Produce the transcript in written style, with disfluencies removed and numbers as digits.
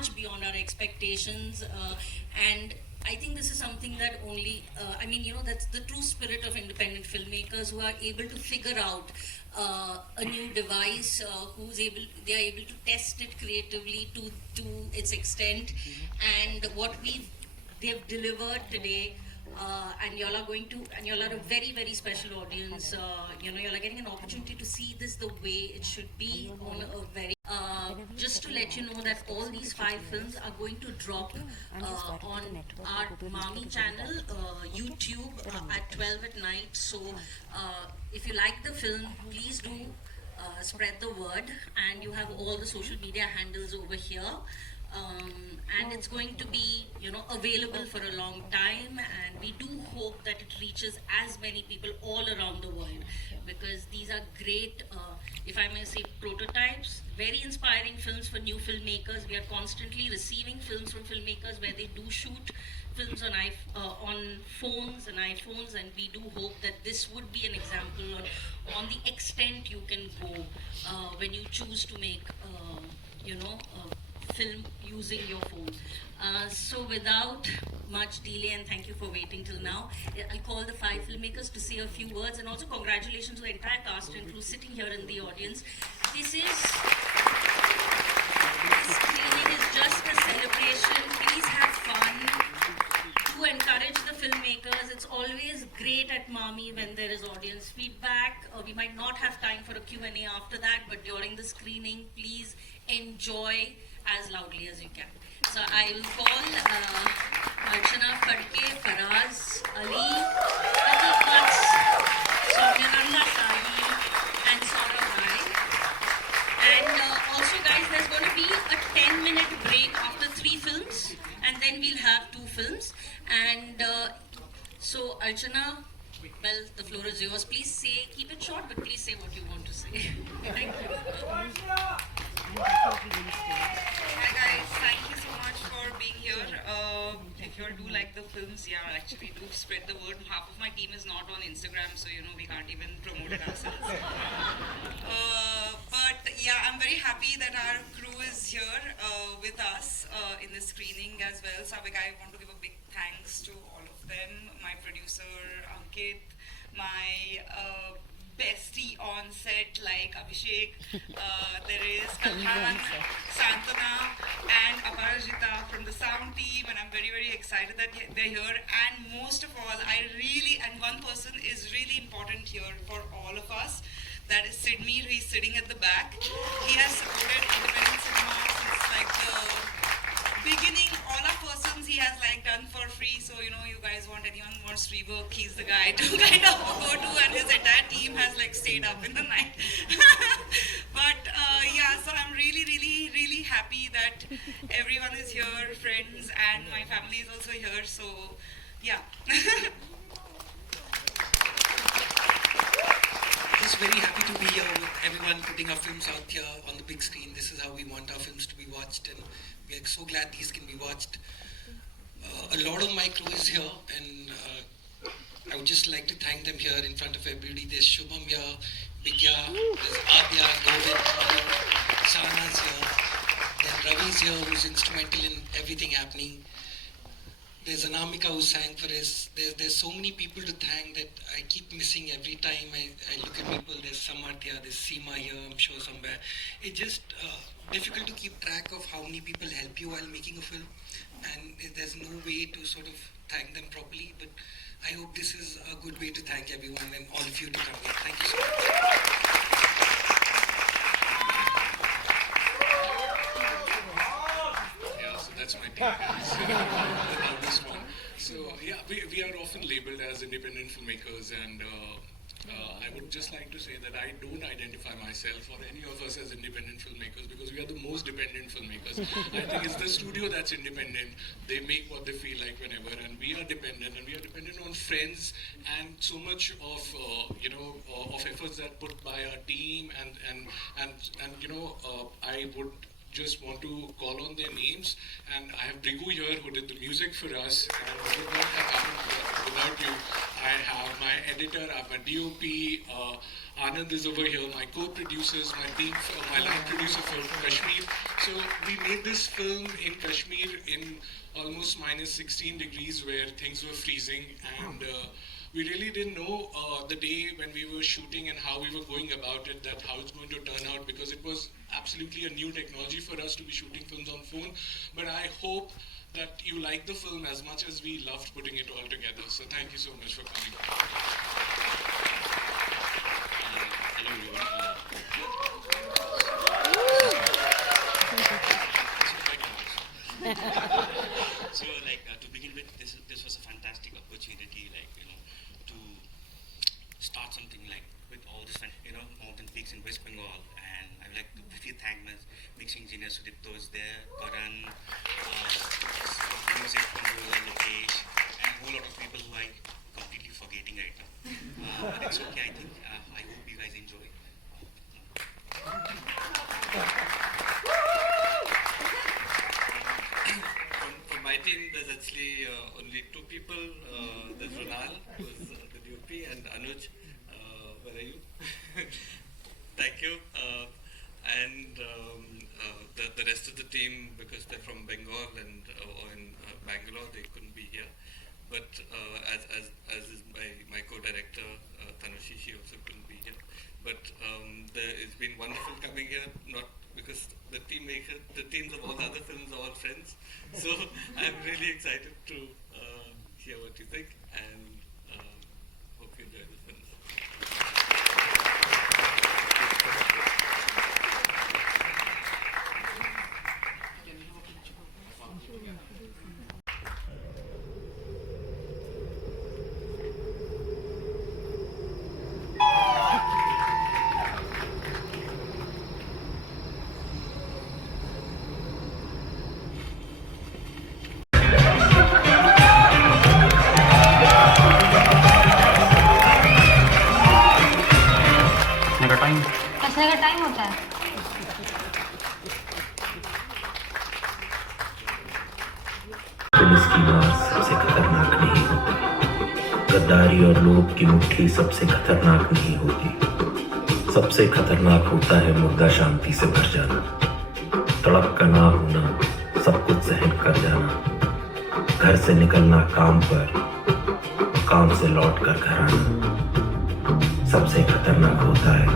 much beyond our expectations, and I think this is something that only, that's the true spirit of independent filmmakers who are able to figure out a new device, they are able to test it creatively to its extent, and they've delivered today. And y'all are a very, very special audience. Y'all are getting an opportunity to see this the way it should be on a very. Just to let you know that all these 5 films are going to drop on our Mami channel, YouTube, at 12 at night. So if you like the film, please do spread the word, and you have all the social media handles over here. And it's going to be, available for a long time, and we do hope that it reaches as many people all around the world, because these are great, if I may say, prototypes, very inspiring films for new filmmakers. We are constantly receiving films from filmmakers where they do shoot films on phones and iPhones, and we do hope that this would be an example on the extent you can go when you choose to make, film using your phone. So without much delay, and thank you for waiting till now, I'll call the 5 filmmakers to say a few words, and also congratulations to the entire cast and crew sitting here in the audience. This screening is just a celebration. Please have fun. To encourage the filmmakers, it's always great at Mami when there is audience feedback. We might not have time for a Q&A after that, but during the screening, please enjoy as loudly as you can. So I will call Archana Phadke, Faraz Ali, Pratik Vats, Soumyananda Sahi, and Saurabh Rai. And also, guys, there's going to be a 10-minute break after 3 films, and then we'll have 2 films. And so, Archana, well, the floor is yours. Please keep it short, but please say what you want to say. Thank you. Hi guys, thank you so much for being here. If you all do like the films, actually do spread the word. Half of my team is not on Instagram, so we can't even promote it ourselves. I'm very happy that our crew is here with us in the screening as well. Savik, I want to give a big thanks to all of them. My producer, Ankit, my bestie on set like Abhishek, there is Kalhan, Santana, and Aparajita from the sound team, and I'm very, very excited that they're here. And most of all, one person is really important here for all of us. That is Sidmeer. He's sitting at the back. He has supported independent cinema since like the beginning. All our persons he has done for free. So anyone wants rework, he's the guy to kind of go to, and his entire team has stayed up in the night. So I'm really, really, really happy that everyone is here, friends, and my family is also here. So yeah. Just very happy to be here with everyone putting our films out here on the big screen. This is how we want our films to be watched, and we're so glad these can be watched. A lot of my crew is here, and I would just like to thank them here in front of everybody. There's Shubham here, Bigya, there's Adya, Govind, Sana's here, then Ravi's here, who's instrumental in everything happening. There's Anamika who sang for us. There's so many people to thank that I keep missing every time I look at people. There's Samarthya, there's Seema here, I'm sure somewhere. It's just difficult to keep track of how many people help you while making a film, and there's no way to sort of thank them properly, but I hope this is a good way to thank everyone and all of you to come here. Thank you so much. That's my take. This one. So we are often labeled as independent filmmakers, and I would just like to say that I don't identify myself or any of us as independent filmmakers, because we are the most dependent filmmakers. I think it's the studio that's independent. They make what they feel like whenever, and we are dependent, and we are dependent on friends and so much of of efforts that put by our team, and I would just want to call on their names, and I have Brigu here who did the music for us, and it would not have happened without you. I have my editor, I have my DOP, Anand is over here, my co-producers, my team, my line producer for Kashmir, So we made this film in Kashmir in almost minus 16 degrees where things were freezing, and we really didn't know the day when we were shooting and how we were going about it, that how it's going to turn out, because it was absolutely a new technology for us to be shooting films on phone. But I hope that you like the film as much as we loved putting it all together. So thank you so much for coming. Hello everyone. So to begin with, this was a fantastic opportunity, to start something with all this, mountain peaks in West Bengal. And I would like to briefly thank my mixing engineer Sudipto is there, Karan, music composer Lokesh, and a whole lot of people who I'm completely forgetting right now. But it's okay, I think. I hope you guys enjoy. From my team, there's actually only two people. There's Ronal, who's the DOP, and Anuj. Where are you? Thank you. And the rest of the team, because they're from Bengal and or in Bangalore, they couldn't be here. But as is my co-director Tanushi, she also couldn't be here. But it's been wonderful coming here, not because the teams of all the other films are all friends. So I'm really excited to hear what you think, and hope you enjoy the film. कसने का time होता है। Police की बात सबसे खतरनाक नहीं होती, गद्दारी और लोभ की मुट्ठी सबसे खतरनाक नहीं होती। सबसे खतरनाक होता है मुद्दा शांति से भर जाना, तड़प का ना होना, सब कुछ सहन कर जाना, घर से निकलना काम पर, काम से लौट कर घर आना। सबसे खतरनाक होता है